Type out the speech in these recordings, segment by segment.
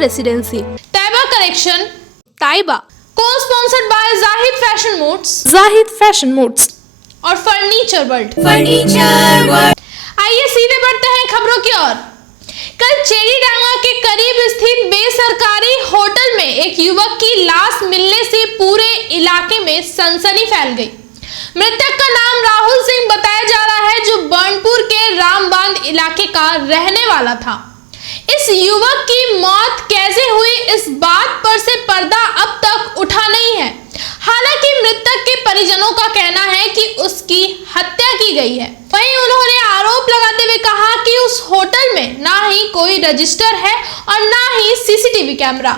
Residency, Taiba collection, Taiba, cosponsored by Zahid fashion moods और furniture world. आइए सीधे बढ़ते हैं खबरों की ओर। कल चेरीडांगा के करीब स्थित बेसरकारी होटल में एक युवक की लाश मिलने से पूरे इलाके में सनसनी फैल गई। मृतक का नाम राहुल सिंह बताया जा रहा है, जो बर्नपुर के रामबांध इलाके का रहने वाला था। इस युवक की मौत कैसे हुई, इस बात पर से पर्दा अब तक उठा नहीं है। हालांकि मृतक के परिजनों का कहना है कि उसकी हत्या की गई है। वहीं उन्होंने आरोप लगाते हुए कहा कि उस होटल में ना ही कोई रजिस्टर है और ना ही सीसीटीवी कैमरा।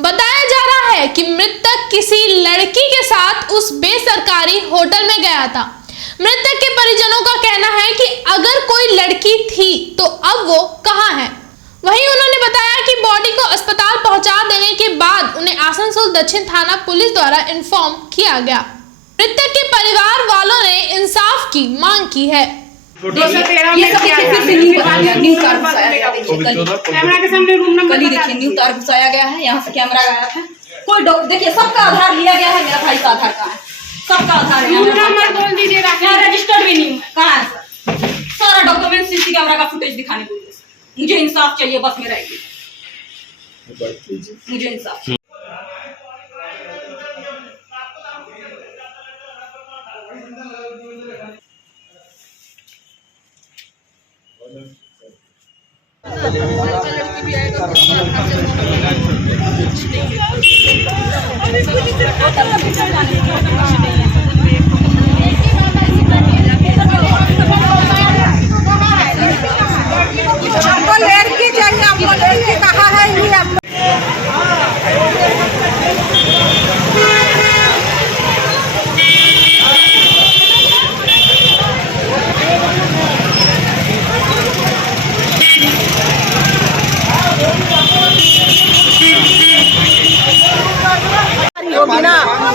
बताया जा रहा है कि मृतक किसी लड़की के साथ उस बेसरकारी होटल में गया था। मृतक के परिजनों का कहना है कि अगर कोई लड़की थी तो अब वो कहां है। वहीं उन्होंने बताया कि बॉडी को अस्पताल पहुंचा देने के बाद उन्हें आसनसोल दक्षिण थाना पुलिस द्वारा इन्फॉर्म किया गया। मृतक के परिवार वालों ने इंसाफ की मांग की है। कैमरा के सामने रूम नंबर देखिए, न्यू तार घुसाया गया है, यहाँ से कैमरा गया है। कोई देखिए, सबका आधार लिया गया है, मेरा भाई का आधार कहाँ है, सबका आधार नंबर बोल दीजिए, रजिस्टर्ड भी नहीं कहाँ है, सारा डॉक्यूमेंट सीसी कैमरा का फुटेज दिखाने को। मुझे इंसाफ चाहिए, बस मेरा मुझे इंसाफ। लड़की भी आएगा हमको लड़की चाहिए, हमको लड़की कहाँ है ये हम।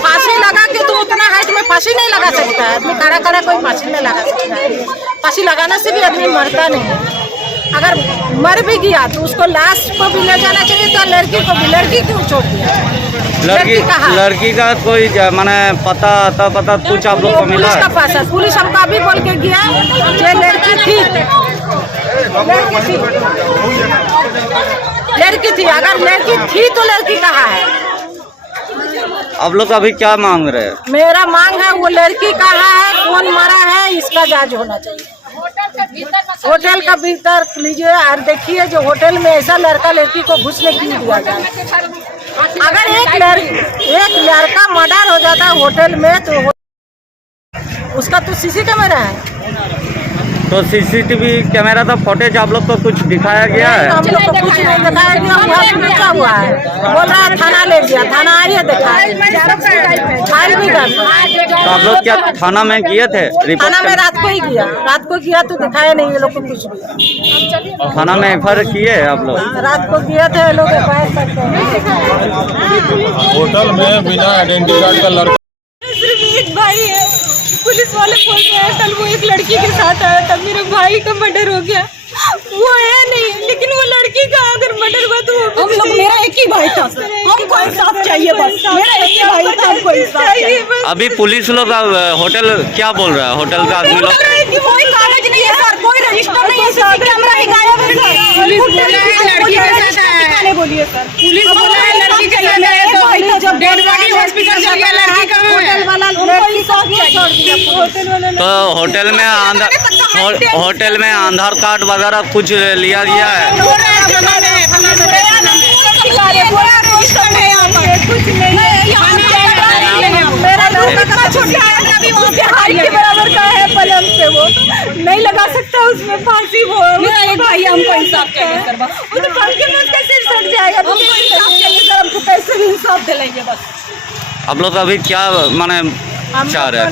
फांसी लगा के तो उतना हाइट में फांसी नहीं लगा सकता है आदमी, खड़ा खड़ा कोई फांसी नहीं लगा सकता है। फांसी लगाने से भी आदमी मरता नहीं। अगर मर भी गया तो उसको लाश को भी ले जाना चाहिए, तो लड़की को भी, लड़की क्यों छोड़ दिया? लड़की का कोई माने पता कुछ आप लोग को मिला? पुलिस का पास है, पुलिस हमको अभी बोल के गया ये लड़की थी। अगर लड़की थी तो लड़की कहाँ है? आप लोग अभी क्या मांग रहे हैं? मेरा मांग है वो लड़की कहाँ है, कौन मरा है, इसका जांच होना चाहिए। होटल का भीतर लीजिए और देखिए, जो होटल में ऐसा लड़का लड़की को घुसने क्यों दिया जाए। अगर एक लड़का मर्डर हो जाता है होटल में तो उसका तो सीसी कैमरा है। तो सीसीटीवी कैमरा का फुटेज आप लोग को कुछ दिखाया गया है? हम लोग को कुछ नहीं दिखाया गया, हुआ है। बोल रहा है थाना ले गया, थाना आइए फाइल भी कर। तो आप लोग क्या थाना में किए थे? थाना में रात को किया तो दिखाया नहीं ये लोग को कुछ भी। थाना में एफआईआर किए आप लोग? रात को किया था लोग एफआईआर करते। होटल में बिना आइडेंटिटी कार्ड का लड़का सिर्फ एक भाई है। पुलिस वाले बोल रहे हैं कल वो एक लड़की के साथ आया था, मेरे भाई का मर्डर हो गया। वो है नहीं, लेकिन वो लड़की का अगर मर्डर हुआ तो हम लोग, मेरा एक ही भाई था, हमको इंसाफ चाहिए बस। मेरा एक ही भाई था, हमको इंसाफ चाहिए। अभी पुलिस लोग होटल क्या बोल रहा है? होटल का आदमी लोग कोई कागज नहीं है सर, कोई रजिस्टर नहीं है सर, कैमरा ही गायब है सर। बोलिए सर, पुलिस बोला है लड़की का जब डेड बॉडी हॉस्पिटल चल गया, लड़की का होटल वाला लड़की को छोड़ दिया। तो होटल में आधार कार्ड वगैरह कुछ लिया गया है? कुछ नहीं मेरा लड़का छोटा है, अभी वो हाइट के बराबर का है, पलंग पे वो नहीं लगा सकता उसमें फांसी। वो मेरा एक भाई, हमको इंसाफ चाहिए सर, बस। वो तो फांसी में उसका सिर सट जाएगा। हमको इंसाफ चाहिए सर, हमको कैसे भी इंसाफ दिलाइए बस। आप लोग अभी क्या माने चाह रहे हैं?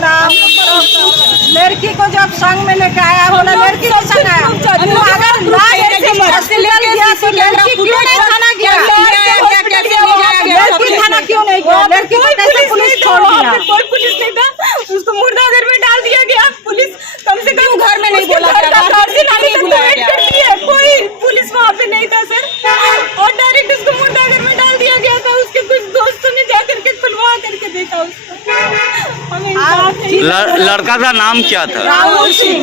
लड़की को जब संग में लेके आया, बोला लड़की को संग आया, अगर लड़की क्यों नहीं थाना गया? लड़की थाना क्यों नहीं गया? लड़की को कैसे पुलिस छोड़ दिया? कोई पुलिस नहीं था, उसको मुर्दाघर में डाल दिया गया। पुलिस कम से कम घर में नहीं बोला, कोई पुलिस वहाँ पे नहीं था सर, और डायरेक्ट उसको मुर्दा घर में डाल दिया गया था। उसके कुछ दोस्तों ने जा करके खुलवा करके देखा उसको। हमें इंसाफ नहीं। लड़का का नाम क्या था? राहुल सिंह।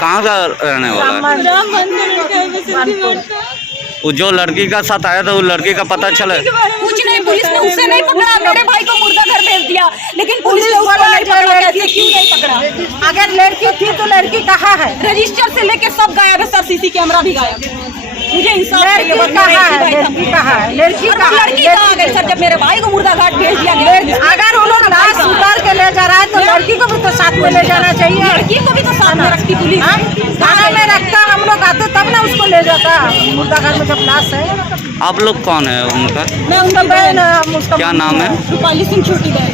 कहाँ का रहने वाला है? राम मंदिर का बसंती मोड़ का। वो जो लड़की का साथ आया था वो लड़की का पता चला? कुछ नहीं, पुलिस ने उससे नहीं पकड़ा, मेरे भाई को मुर्दा घर भेज दिया, लेकिन पुलिस ने उसको नहीं पकड़ा। कैसे, क्यों नहीं पकड़ा? अगर लड़की थी तो लड़की कहाँ है? रजिस्टर से लेके सब गायब है सर, सीसी कैमरा भी गायब है। मुझे इंसाफ चाहिए। लड़की कहाँ है? लड़की कहाँ है? लड़की और वो कहाँ है? लड़की कहाँ गई सर, जब मेरे भाई को मुर्दा घाट भेज दिया गया? अगर वो लोग लाश उतार के ले जा रहा है तो लड़की को भी तो साथ में ले जाना चाहिए। लड़की को भी तो साथ में रखती पुलिस। थाना में रखता, हम लोग आते तब ना उसको ले जाता मुर्दा घर में जब लाश है। आप लोग कौन है उनका? मैं उसका उनकी बहन है, हम उसका क्या नाम है? रूपाली सिंह, छोटी बहन।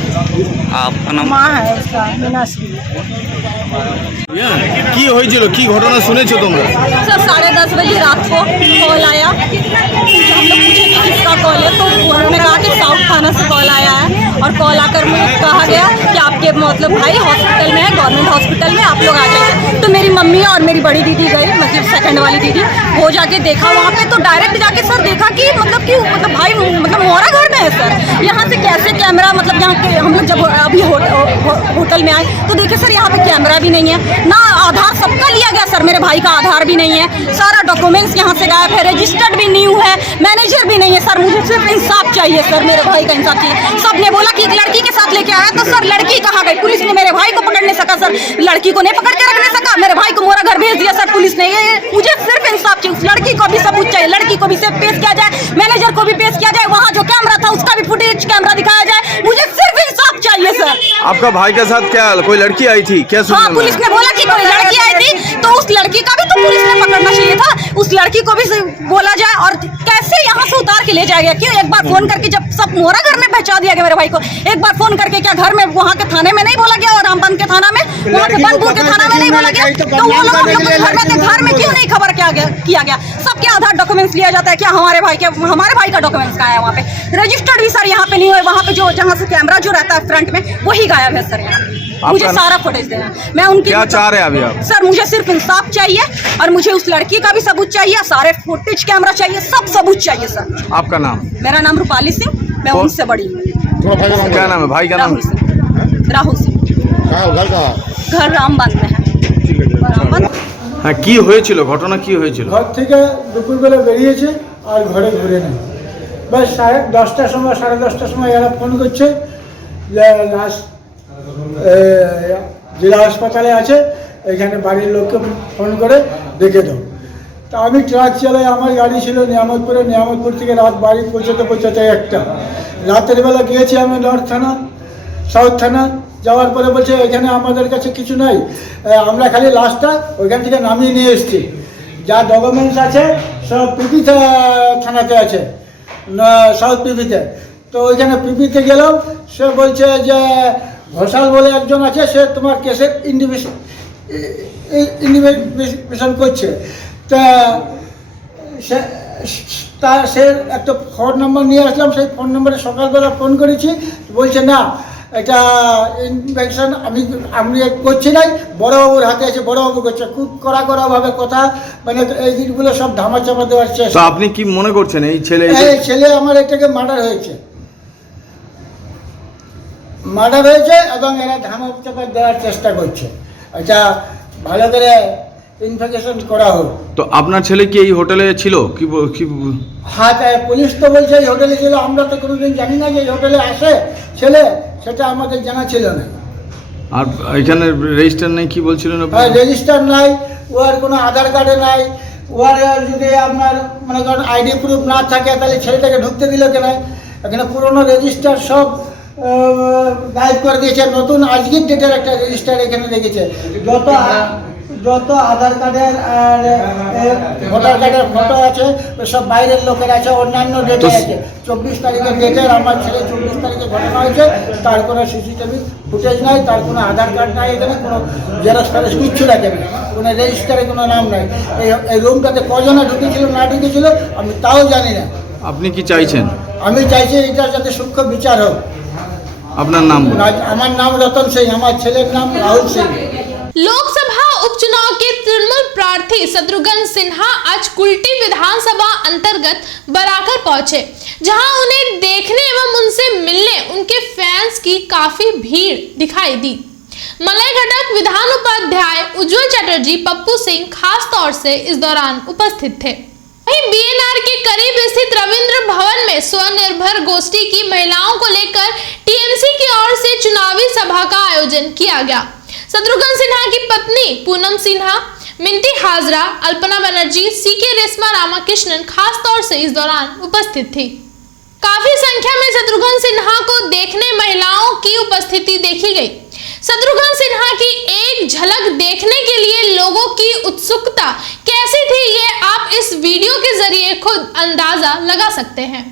आपका नाम? माँ है उसका, मीनाश्री। কি হয়েছিল, কি ঘটনা শুনেছো তোমরা? सर 10:30 बजे रात को कॉल आया। हम लोग पूछे कि किसका कॉल है, तो उन्होंने कहा कि साउथ थाना से कॉल आया है, और कॉल आकर मुझे कहा गया कि आपके मतलब भाई हॉस्पिटल में है, गवर्नमेंट हॉस्पिटल में, आप लोग आ जाइए। तो मेरी मम्मी और मेरी बड़ी दीदी गई, मतलब सेकंड वाली दीदी, वो जाके देखा वहाँ पे, तो डायरेक्ट जाके सर देखा कि मतलब भाई मतलब मोरा घर में है सर। यहाँ से कैसे कैमरा, मतलब यहाँ के हम लोग जब अभी होटल में आए तो देखे सर यहाँ पे कैमरा भी नहीं है, ना आधार सबका लिया गया सर, मेरे भाई का आधार भी नहीं है, सारा डॉक्यूमेंट्स यहाँ से गायब है, रजिस्टर्ड भी न्यू है, मैनेजर भी नहीं है सर। मुझे सिर्फ इंसाफ चाहिए सर, मेरे भाई का इंसाफ चाहिए। सबने बोला कि एक लड़की के साथ लेके आया, तो सर लड़की कहाँ गई? पुलिस ने मेरे भाई को पकड़ नहीं सका सर, लड़की को नहीं पकड़ के रख नहीं सका, मेरे भाई को मोरा घर भेज दिया सर पुलिस ने। मुझे सिर्फ इंसाफ चाहिए, उस लड़की को भी सबूत चाहिए, लड़की को भी सिर्फ पेश किया जाए, मैनेजर को भी पेश किया जाए, वहाँ जो कैमरा था उसका भी फुटेज कैमरा दिखाया जाए। मुझे सिर्फ इंसाफ चाहिए सर। आपका भाई के साथ क्या, कोई लड़की आई थी क्या? हाँ, पुलिस ने बोला कि कोई लड़की आई थी, तो उस लड़की का भी तो पुलिस ने पकड़ना चाहिए था, उस लड़की को भी बोला जाए। और कैसे यहाँ से उतार के ले जाएगा? क्यों एक बार फोन करके, जब सब मोरा घर में पहुंचा दिया गया मेरे भाई को, एक बार फोन करके क्या घर में वहाँ के थाने में नहीं बोला गया, और रामबन के थाना में, वहाँ के बनपुर के थाना में नहीं बोला गया? तो वो लोग हम लोग घर में थे, घर में क्यों नहीं खबर किया गया? सबके आधार डॉक्यूमेंट्स लिया जाता है क्या? हमारे भाई का डॉक्यूमेंट्स कहाँ है? वहाँ पे रजिस्टर्ड भी सर यहाँ पे नहीं हुआ, वहाँ पे जो जहाँ से कैमरा जो रहता है फ्रंट में वही गायब है सर। यहाँ मुझे सारा फुटेज देना, मैं उनकी क्या चाह रहे हैं अभी आप? सर मुझे सिर्फ इंसाफ चाहिए, और मुझे उस लड़की का भी सबूत चाहिए, सारे फुटेज कैमरा चाहिए, सब सबूत चाहिए सर। आपका नाम? मेरा नाम रूपाली सिंह, मैं उनसे बड़ी हूँ। क्या नाम है भाई का नाम? राहुल सिंह। राहुल सिंह। घर रामबन में है। रामबन। হ্যাঁ, কি হয়েছিল, ঘটনা কি হয়েছিল? ঘর থেকে দুপুরবেলা বেরিয়েছে আর ঘরে ঘুরে নেই। ব্যাস 10টার সময়, 10:30টার সময় এরা ফোন করছে যে লাশ জেলা হাসপাতালে আছে, এখানে বাড়ির লোককে ফোন করে ডেকে দাও। তা আমি ট্রাক চালাই, আমার গাড়ি ছিল নিয়ামতপুরে, নিয়ামতপুর থেকে রাত বাড়ি পৌঁছাতে একটা। রাতের বেলা গিয়েছি আমি নর্থ থানা, সাউথ থানা, যাওয়ার পরে বলছে এখানে আমাদের কাছে কিছু নাই, আমরা খালি লাশটা ওইখান থেকে নামিয়ে নিয়ে এসেছি, যা ডকুমেন্টস আছে সব পিপি থানাতে আছে, সাউথ পিপিতে। তো ওইখানে পিপিতে গেলাম, সে বলছে যে ঘোষাল বলে একজন আছে, সে তোমার কেসের ইনভেস্টিগেশন করছে। তা সে একটা ফোন নম্বর নিয়ে আসলাম, সেই ফোন নম্বরে সকালবেলা ফোন করেছি, বলছে না এটা ইনভেস্টিগেশন আমি করছি নাই, বড়বাবুর হাতে আছে, বড়বাবু করছে। খুব কড়াভাবে কথা, মানে এই দিনগুলো সব ধামাচাপা দেওয়ার চেষ্টা। আপনি কি মনে করছেন এই ছেলে আমার এটাকে মার্ডার হয়েছে এবং এরা ধামাচাপা দেওয়ার চেষ্টা করছে। এটা ভালো করে ইনভেস্টিগেশন করা হোক। তো আপনার ছেলে কি এই হোটেলে ছিল? কি হ্যাঁ, পুলিশ তো বলছে এই হোটেলে ছিল, আমরা তো কোনোদিন জানি না যে এই হোটেলে আসে ছেলে, সেটা আমাদের জানা ছিল না। আর এখানে রেজিস্টার নেই কি বলছিলেন? হ্যাঁ, রেজিস্টার নাই, ওর কোনো আধার কার্ডে নাই, ওর যদি আপনার মনে করেন আইডি প্রুফ না থাকে তাহলে ছেলেটাকে ঢুকতে দিল কেন? এখানে পুরোনো রেজিস্টার সব গায়েব করে দিয়েছে, নতুন আজকের ডেটের একটা রেজিস্টার এখানে রেখেছে। যত আধার কার্ডের আর ভোটার কার্ডের ফটো আছে সব বাইরের লোকের আছে, অন্যান্য ডেটে আছে। 24 তারিখের ডেটের আমার ছেলে 24 তারিখে ঘটনা হয়েছে, তার কোনো সিসিটিভি ফুটেজ নাই, তার কোনো আধার কার্ড নাই, এখানে কোনো জেরক্স ফেরক্স কিচ্ছু রাখে না, কোনো রেজিস্টারে কোনো নাম নাই। এই রুমটাতে কজনে ঢুকেছিল না ঢুকেছিল আমি তাও জানি না। আপনি কি চাইছেন? আমি চাইছি এটার যাতে সূক্ষ্ম বিচার হোক। আপনার নাম? আমার নাম রতন সিং, আমার ছেলের নাম রাহুল সিং। लोकसभा उपचुनाव के तृणमूल प्रार्थी शत्रुघ्न सिन्हा आज कुल्टी विधानसभा अंतर्गत बराकर पहुंचे, जहां उन्हें देखने एवं उनसे मिलने उनके फैंस की काफी भीड़ दिखाई दी। मलय घटक विधान उपाध्याय उज्जवल चटर्जी, पप्पू सिंह खास तौर से इस दौरान उपस्थित थे। वहीं बीएनआर के करीब स्थित रविंद्र भवन में स्वनिर्भर गोष्ठी की महिलाओं को लेकर टीएमसी की ओर से चुनावी सभा का आयोजन किया गया। शत्रुघ्न सिन्हा की पत्नी पूनम सिन्हा, मिंटी हाजरा, अल्पना बनर्जी, सीके रेशमा रामाकृष्णन खास तौर से इस दौरान उपस्थित थी। काफी संख्या में शत्रुघ्न सिन्हा को देखने महिलाओं की उपस्थिति देखी गई। शत्रुघ्न सिन्हा की एक झलक देखने के लिए लोगों की उत्सुकता कैसी थी, ये आप इस वीडियो के जरिए खुद अंदाजा लगा सकते हैं।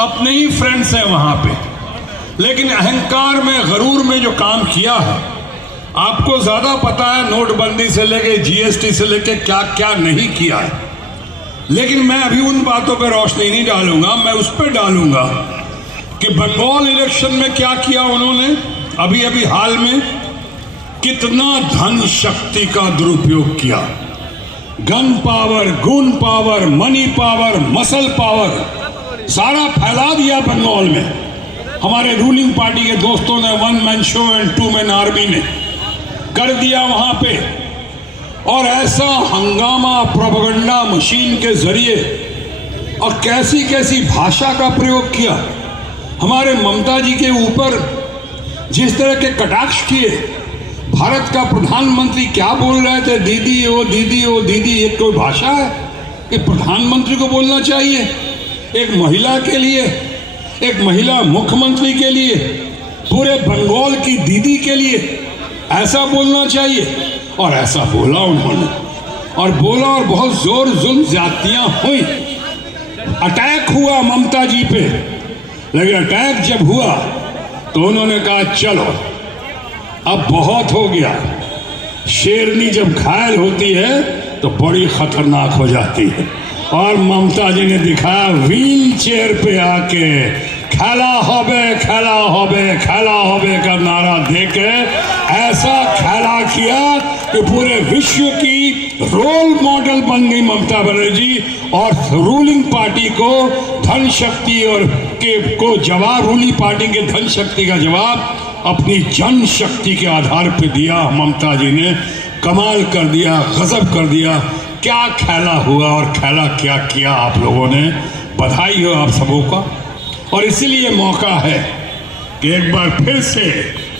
अपने ही फ्रेंड्स हैं वहां पे, लेकिन अहंकार में, गरूर में जो काम किया है, आपको ज्यादा पता है नोटबंदी से लेके जीएसटी से लेके क्या क्या नहीं किया है। लेकिन मैं अभी उन बातों पर रोशनी नहीं डालूंगा, मैं उस पर डालूंगा कि बंगाल इलेक्शन में क्या किया उन्होंने। अभी अभी हाल में कितना धन शक्ति का दुरुपयोग किया, gun power, goon power, money power, muscle power सारा फैला दिया बंगाल में। हमारे रूलिंग पार्टी के दोस्तों ने 1 man show and 2 man army ने कर दिया वहां पे, और ऐसा हंगामा प्रोपेगेंडा मशीन के जरिए और कैसी कैसी भाषा का प्रयोग किया। हमारे ममता जी के ऊपर जिस तरह के कटाक्ष किए, भारत का प्रधानमंत्री क्या बोल रहे थे, दीदी ओ दीदी ओ दीदी, ये कोई भाषा है? ये प्रधानमंत्री को बोलना चाहिए। एक महिला के लिए, एक महिला मुख्यमंत्री के लिए, पूरे बंगाल की दीदी के लिए ऐसा बोलना चाहिए। और ऐसा बोला उन्होंने, और बोला, और बहुत जोर जुल्म ज्यादतियां हुई। अटैक हुआ ममता जी पे, लेकिन अटैक जब हुआ तो उन्होंने कहा चलो अब बहुत हो गया। शेरनी जब घायल होती है तो बड़ी खतरनाक हो जाती है, और ममता जी ने दिखाया व्हील चेयर पे आके खेला होबे खेला होबे खेला होबे का नारा देके ऐसा खेला किया कि पूरे विश्व की रोल मॉडल बन गई ममता बनर्जी। और रूलिंग पार्टी को धन शक्ति और को जवाब, रूलिंग पार्टी के धन शक्ति का जवाब अपनी जन शक्ति के आधार पे दिया। ममता जी ने कमाल कर दिया, गजब कर दिया। क्या खेला हुआ और खेला क्या किया आप लोगों ने, बधाई हो आप सबों का। और इसीलिए मौका है कि एक बार फिर से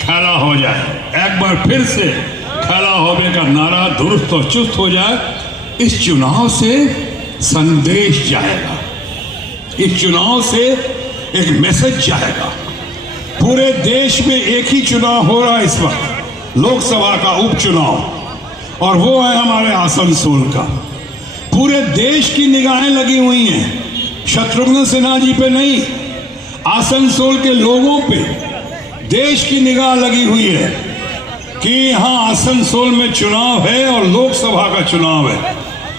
खेला हो जाए, एक बार फिर से खेला होने का नारा दुरुस्त और चुस्त हो जाए। इस चुनाव से संदेश जाएगा, इस चुनाव से एक मैसेज जाएगा। पूरे देश में एक ही चुनाव हो रहा है इस वक्त, लोकसभा का उपचुनाव, और वो है हमारे आसनसोल का। पूरे देश की निगाहें लगी हुई हैं शत्रुघ्न सिन्हा जी पे नहीं, आसनसोल के लोगों पे देश की निगाह लगी हुई है कि यहाँ आसनसोल में चुनाव है और लोकसभा का चुनाव है।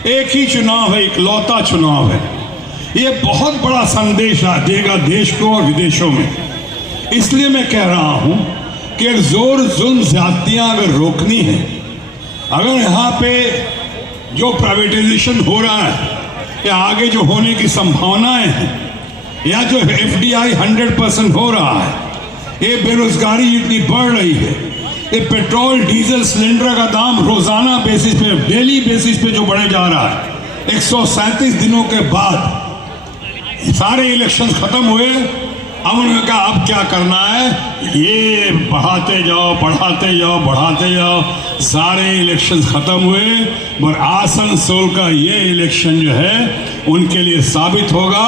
एक ही चुनाव है, इकलौता चुनाव है। ये बहुत बड़ा संदेश देगा देश को और विदेशों में। इसलिए मैं कह रहा हूं कि एक जोर जुल्म ज्यादतियां अगर रोकनी है, अगर यहाँ पे जो प्राइवेटाइजेशन हो रहा है या आगे जो होने की संभावनाएं हैं, या जो FDI 100% हो रहा है, ये बेरोजगारी इतनी बढ़ रही है, ये पेट्रोल डीजल सिलेंडर का दाम रोजाना बेसिस पे, डेली बेसिस पे जो बढ़े जा रहा है। 137 दिनों के बाद सारे इलेक्शन खत्म हुए, अब उन्होंने कहा अब क्या करना है, ये बढ़ाते जाओ बढ़ाते जाओ बढ़ाते जाओ। सारे इलेक्शन खत्म हुए, पर आसनसोल का ये इलेक्शन जो है उनके लिए साबित होगा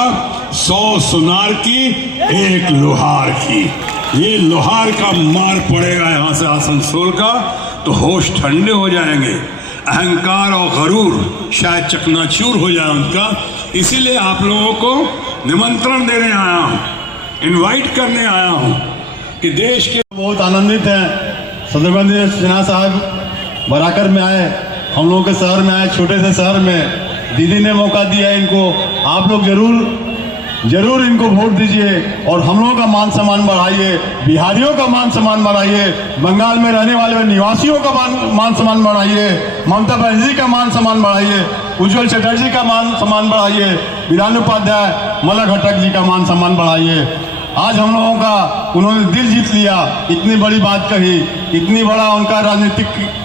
100 सुनार की 1 लोहार की। ये लोहार का मार पड़ेगा यहाँ से आसनसोल का, तो होश ठंडे हो जाएंगे, अहंकार और गरूर शायद चकनाचूर हो जाए उनका। इसीलिए आप लोगों को निमंत्रण देने आया हूँ, इनवाइट करने आया हूँ कि देश के बहुत आनंदित हैं। शत्रुघ्न सिन्हा साहब बराकर में आए, हम लोगों के शहर में आए, छोटे से शहर में दीदी ने मौका दिया इनको। आप लोग जरूर इनको वोट दीजिए और हम लोगों का मान सम्मान बढ़ाइए, बिहारियों का मान सम्मान बढ़ाइए, बंगाल में रहने वाले निवासियों का मान सम्मान बढ़ाइए, ममता बनर्जी का मान सम्मान बढ़ाइए, उज्जवल चटर्जी का मान सम्मान बढ़ाइए, विधान उपाध्याय मलक घटक जी का मान सम्मान बढ़ाइए। आज हम लोगों का उन्होंने दिल जीत लिया, इतनी बड़ी बात कही, इतनी बड़ा उनका राजनीतिक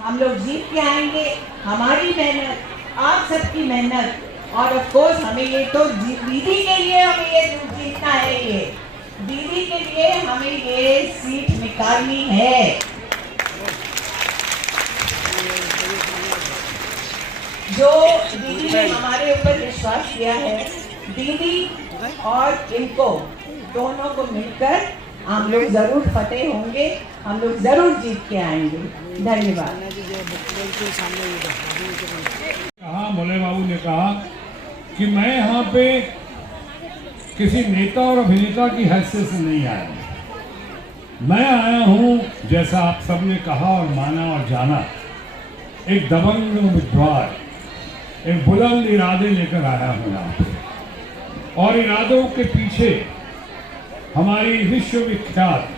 हम लोग जीत के आएंगे। हमारी मेहनत, आप सबकी मेहनत, और ऑफ कोर्स हमें ये तो दीदी के लिए हमें ये जीतना है, ये दीदी के लिए हमें ये सीट निकालनी है। जो दीदी ने हमारे ऊपर विश्वास किया है, दीदी और इनको दोनों को मिलकर हम लोग जरूर फतेह होंगे, हम लोग जरूर जीत के आएंगे। धन्यवाद। कहा भोले बाबू ने कहा कि मैं यहाँ पे किसी नेता और अभिनेता की हैसियत से नहीं आया, मैं आया हूँ जैसा आप सबने कहा और माना और जाना, एक दबंग उम्मीदवार, एक बुलंद इरादे लेकर आया हूं यहाँ पे, और इरादों के पीछे हमारी विश्वविख्यात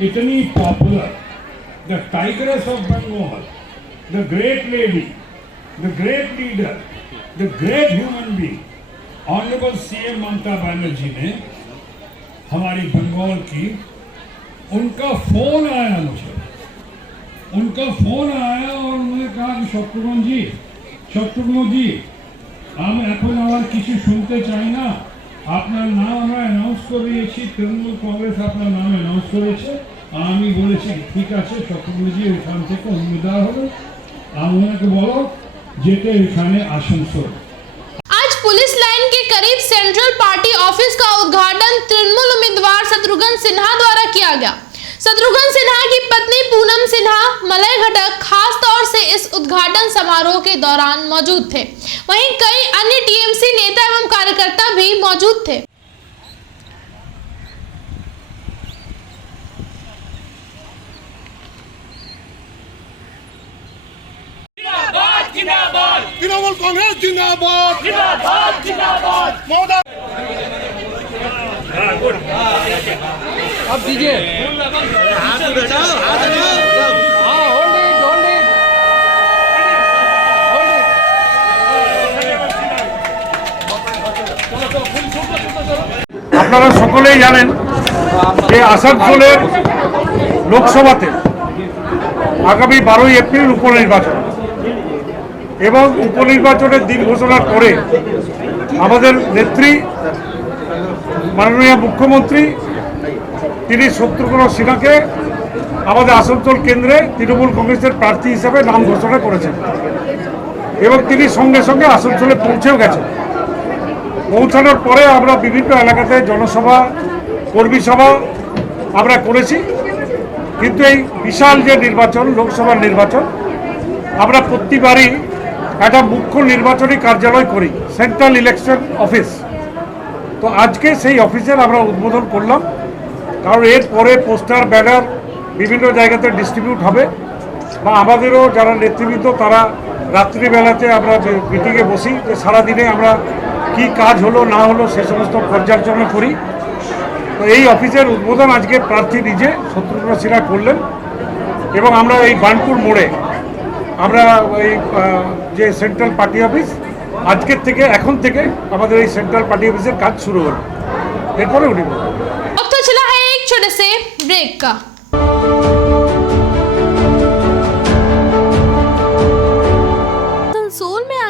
इतनी popular the tigress of Bengal, the great lady, the great leader, the great human being honourable CM Mamata Banerjee ने हमारी बंगाल की, उनका फोन आया मुझे, उनका फोन आया और उन्होंने कहा कि শত্রুঘ্ন জি আমি এখন আর কিছু শুনতে চাই না, আপনার নাম আমরা অ্যানাউন্স করে দিয়েছি, তৃণমূল কংগ্রেস আপনার নাম অ্যানাউন্স করেছে। আমি বলেছি ঠিক আছে শত্রুঘ্ন জি ওখান থেকে উম্মিদবার হবে, আমি ওনাকে বলো যেতে এখানে আসানসোল। आज पुलिस लाइन के करीब सेंट्रल पार्टी ऑफिस का उद्घाटन तृणमूल उम्मीदवार शत्रुघ्न सिन्हा द्वारा किया गया। शत्रुघ्न सिन्हा की पत्नी पूनम सिन्हा, मलय घटक खास तौर से इस उद्घाटन समारोह के दौरान मौजूद थे। वहीं कई अन्य टीएमसी नेता एवं कार्यकर्ता भी मौजूद थे। तृणमूल कांग्रेस जिंदाबाद, जिंदाबाद, जिंदाबाद। अब दीजिए আপনারা সকলেই জানেন যে আসানসোলের লোকসভাতে আগামী 12ই এপ্রিল উপনির্বাচন, এবং উপনির্বাচনের দিন ঘোষণার পরে আমাদের নেত্রী মাননীয় মুখ্যমন্ত্রী তিনি শত্রুঘ্ন সিনহাকে আমাদের আসানসোল কেন্দ্রে তৃণমূল কংগ্রেসের প্রার্থী হিসেবে নাম ঘোষণা করেছেন, এবং তিনি সঙ্গে সঙ্গে আসানসোলে পৌঁছেও গেছেন। পৌঁছানোর পরে আমরা বিভিন্ন এলাকাতে জনসভা, কর্মী সভা আমরা করেছি, কিন্তু এই বিশাল যে নির্বাচন, লোকসভার নির্বাচন, আমরা প্রতিবারই একটা মুখ্য নির্বাচনী কার্যালয় করি, সেন্ট্রাল ইলেকশন অফিস। তো আজকে সেই অফিসের আমরা উদ্বোধন করলাম, কারণ এর পরে পোস্টার, ব্যানার বিভিন্ন জায়গাতে ডিস্ট্রিবিউট হবে, বা আমাদেরও যারা নেতৃবৃন্দ তারা রাত্রিবেলাতে আমরা মিটিংয়ে বসি যে সারাদিনে আমরা কি কাজ হলো না হলো সে সমস্ত পর্যালোচনা করি। তো এই অফিসের উদ্বোধন আজকে প্রার্থী নিজে শত্রুঘ্ন সিনহা করলেন, এবং আমরা এই বার্নপুর মোড়ে আমরা এই যে সেন্ট্রাল পার্টি অফিস আজকের থেকে, এখন থেকে আমাদের এই সেন্ট্রাল পার্টি অফিসের কাজ শুরু হলো। এরপরে উনি अब तो चला है एक छोटे से ब्रेक का। आसनसोल में आ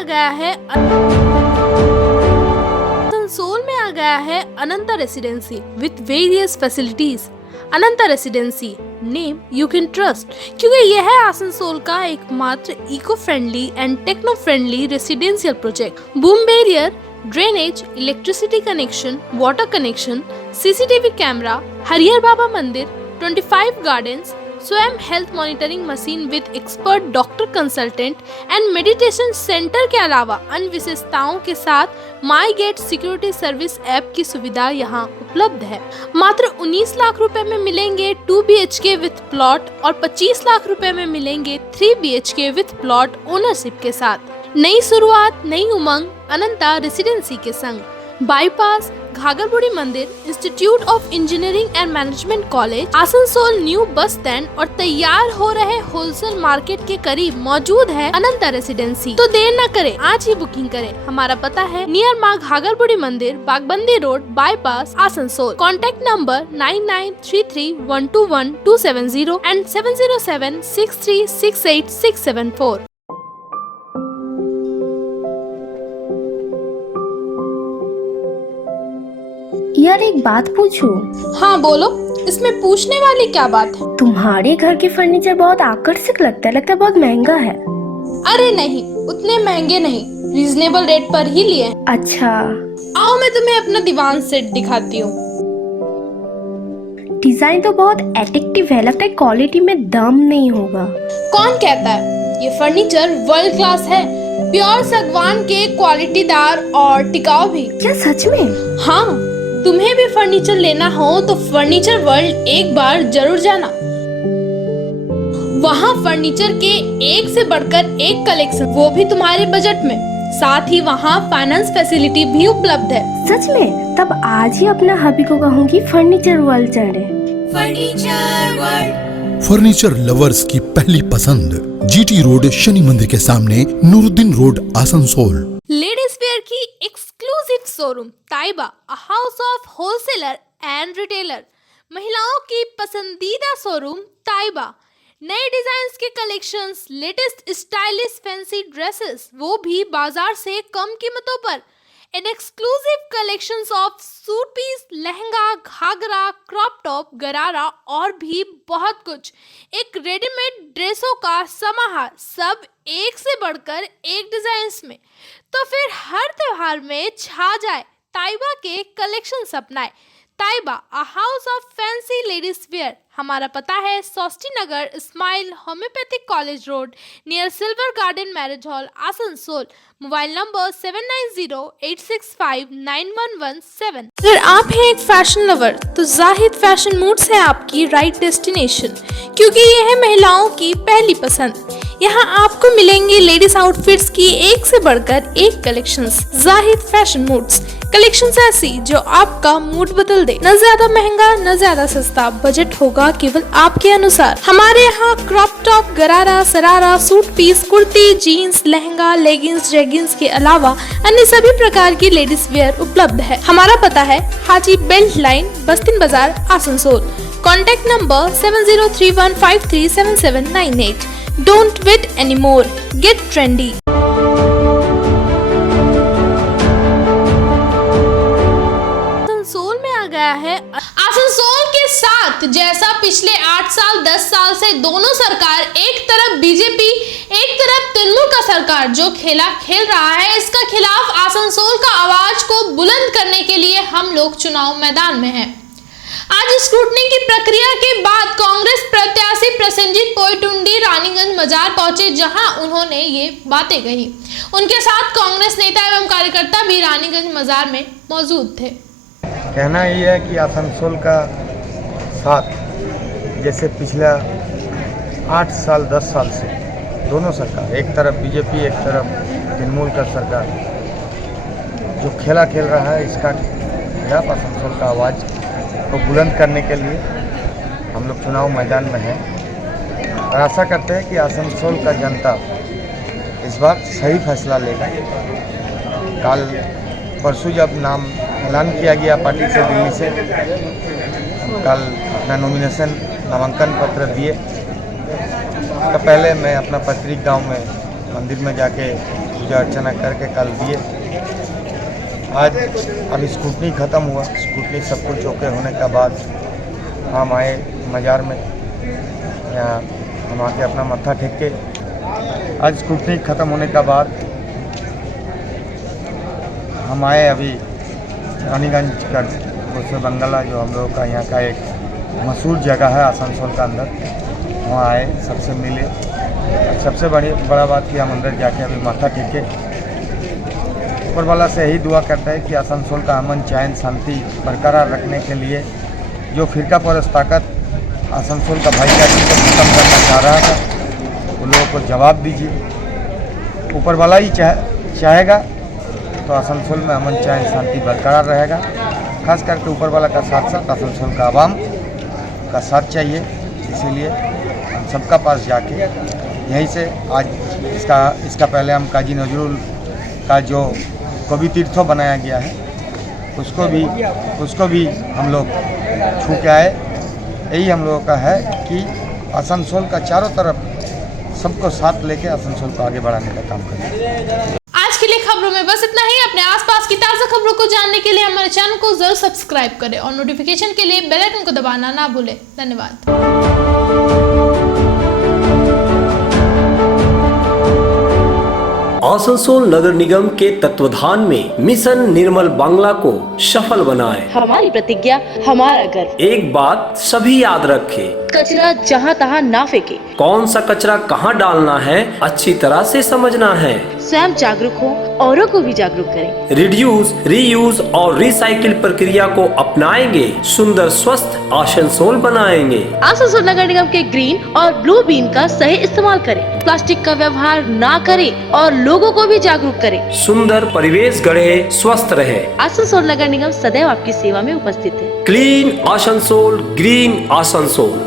गया है Ananta residency with various facilities. Ananta residency name you can trust, क्योंकि यह है आसनसोल का एकमात्र eco friendly and techno friendly residential project. Boom barrier, drainage, electricity connection, water connection, CCTV camera, Harihar Baba मंदिर, 25 गार्डन्स, स्वयं health monitoring machine with expert doctor consultant and meditation centre के अलावा अन्य विशेषताओं के साथ my gate security service app की सुविधा यहाँ उपलब्ध है। मात्र 19 लाख रुपए में मिलेंगे 2 BHK विथ प्लॉट और 25 लाख रुपए में मिलेंगे 3 BHK विथ प्लॉट ओनरशिप के साथ। नई शुरुआत, नई उमंग अनंता रेसिडेंसी के संग। बाईपास, घाघरबुड़ी मंदिर, institute of engineering and management college, Asansol new bus stand और तैयार हो रहे होलसेल मार्केट के करीब मौजूद है अनंता रेसिडेंसी। तो देर न करें, आज ही बुकिंग करें। हमारा पता है नियर माँ घाघरबुड़ी मंदिर, Bagbandi road, bypass, Asansol. Contact number 9933121270 and 70763686674। यार एक बात पूछूं? हाँ बोलो, इसमें पूछने वाली क्या बात है? तुम्हारे घर के फर्नीचर बहुत आकर्षक लगता है बहुत महंगा है। अरे नहीं, उतने महंगे नहीं, रीजनेबल रेट पर ही लिए हैं। अच्छा, आओ मैं तुम्हें अपना दीवान सेट दिखाती हूँ। डिजाइन तो बहुत एट्रैक्टिव है, लगता है क्वालिटी में दम नहीं होगा। कौन कहता है? ये फर्नीचर वर्ल्ड क्लास है, प्योर सागवान के, क्वालिटीदार और टिकाऊ भी। क्या सच में? हाँ, तुम्हें भी फर्नीचर लेना हो तो फर्नीचर वर्ल्ड एक बार जरूर जाना। वहाँ फर्नीचर के एक से बढ़कर एक कलेक्शन, वो भी तुम्हारे बजट में। साथ ही वहाँ फाइनेंस फैसिलिटी भी उपलब्ध है। सच में? तब आज ही अपना हबी को कहूँगी फर्नीचर वर्ल्ड चढ़े। फर्नीचर लवर्स की पहली पसंद, जीटी रोड, शनि मंदिर के सामने, Nooruddin road, Asansol. Ladies wear की exclusive showroom Taiba, a house of wholesaler and retailer. महिलाओं की पसंदीदा शोरूम ताइबा, नए डिजाइन के collections, latest stylish fancy dresses, वो भी बाजार से कम कीमतों पर। An exclusive collections of suit piece, lehenga, ghagra, crop top, gharara और भी बहुत कुछ। एक रेडीमेड ड्रेसों का समाहार, सब एक से बढ़कर एक डिजाइन्स में। तो फिर हर त्योहार में छा जाए ताइबा के कलेक्शंस अपनाए। Taiba, a house of fancy ladies wear. हमारा पता है Sosti Nagar, smile homoeopathic college road, near silver garden marriage hall, Asansol. Mobile number 7908659117। अगर आप हैं एक फैशन लवर तो जाहिद फैशन मूड्स है आपकी राइट डेस्टिनेशन, क्योंकि ये है महिलाओं की पहली पसंद। यहाँ आपको मिलेंगे लेडीज आउटफिट्स की एक से बढ़कर एक collections. Zahid fashion moods, collections ऐसी जो आपका मूड बदल दे। न ज्यादा महंगा न ज्यादा सस्ता, बजट होगा केवल आपके अनुसार। हमारे यहाँ crop top, gharara, sharara, suit piece, kurti, jeans, lehenga, leggings, jeggings के अलावा अन्य सभी प्रकार की लेडीज वेयर उपलब्ध है। हमारा पता है हाजी बेल्ट लाइन, बस्तिन बाजार, Asansol. Contact number 7031537798। Don't wait anymore. Get trendy. Asansol में आ गया है। आसनसोल के साथ जैसा पिछले 8 साल 10 साल से दोनों सरकार, एक तरफ बीजेपी एक तरफ तृणमूल का सरकार जो खेला खेल रहा है, इसका खिलाफ आसनसोल का आवाज को बुलंद करने के लिए हम लोग चुनाव मैदान में हैं। आज स्क्रूटनी की प्रक्रिया के बाद कांग्रेस प्रत्याशी प्रसेनजीत पोयटुंडी रानीगंज मजार पहुंचे, जहां उन्होंने ये बातें कही। उनके साथ कांग्रेस नेता एवं कार्यकर्ता भी रानीगंज मजार में मौजूद थे। कहना ये है कि आसनसोल का साथ जैसे पिछला 8 साल 10 साल से दोनों सरकार, एक तरफ बीजेपी एक तरफ तृणमूल का सरकार जो खेला खेल रहा है, इसका खिलाफ आसनसोल का आवाज़ को बुलंद करने के लिए हम लोग चुनाव मैदान में हैं और आशा करते हैं कि आसनसोल का जनता इस बार सही फैसला लेगा। कल परसों जब नाम ऐलान किया गया पार्टी से दिल्ली से, कल अपना नॉमिनेशन नामांकन पत्र दिए। तो पहले मैं अपना पत्रिक गांव में मंदिर में जाके पूजा अर्चना करके कल दिए। आज अभी स्कूटनी ख़त्म हुआ, स्कूटनी सब कुछ ओके होने के बाद हम आए मजार में, यहाँ हम आके अपना मत्था टेक के आज स्कूटनी ख़त्म होने के बाद हम आए अभी रानीगंज का गोसे बंगला, जो हम लोगों का यहाँ का एक मशहूर जगह है आसनसोल का अंदर, वहाँ आए, सबसे मिले। सबसे बड़ा बात कि हम अंदर जाके अभी माथा टेके ऊपर वाला से यही दुआ करता है कि आसनसोल का अमन चैन शांति बरकरार रखने के लिए जो फिरका परस्त ताकत आसनसोल का भाईचारे को खत्म करना चाह रहा था, वो लोगों को जवाब दीजिए। ऊपर वाला ही चाहेगा तो आसनसोल में अमन चैन शांति बरकरार रहेगा। खास करके ऊपर वाला का साथ साथ आसनसोल का आवाम का साथ चाहिए। इसीलिए हम सबका पास जाके यहीं से आज इसका पहले हम काजी नजरुल का जो कवि तीर्थों बनाया गया है उसको भी हम लोग छू के आए। यही हम लोगों का है कि आसनसोल का चारों तरफ सबको साथ लेके आसनसोल को आगे बढ़ाने का काम करें। आज के लिए खबरों में बस इतना ही। अपने आसपास की ताज़ा खबरों को जानने के लिए हमारे चैनल को जरूर सब्सक्राइब करें और नोटिफिकेशन के लिए बेल आइकन को दबाना ना भूलें। धन्यवाद। आसनसोल नगर निगम के तत्वाधान में मिशन निर्मल बांग्ला को सफल बनाएं। हमारी प्रतिज्ञा, हमारा गर्व। एक बात सभी याद रखें, कचरा जहाँ तहाँ ना फेंके। कौन सा कचरा कहाँ डालना है अच्छी तरह से समझना है। स्वयं जागरूक हो, औरों को भी जागरूक करें। रिड्यूस, रीयूज और रिसाइकिल प्रक्रिया को अपनाएंगे, सुंदर स्वस्थ आसनसोल बनाएंगे। आसनसोल नगर निगम के ग्रीन और ब्लू बीन का सही इस्तेमाल करें, प्लास्टिक का व्यवहार ना करें और लोगों को भी जागरूक करें। सुंदर परिवेश गढ़े, स्वस्थ रहे। आसनसोल नगर निगम सदैव आपकी सेवा में उपस्थित है। Clean Asansol, green Asansol.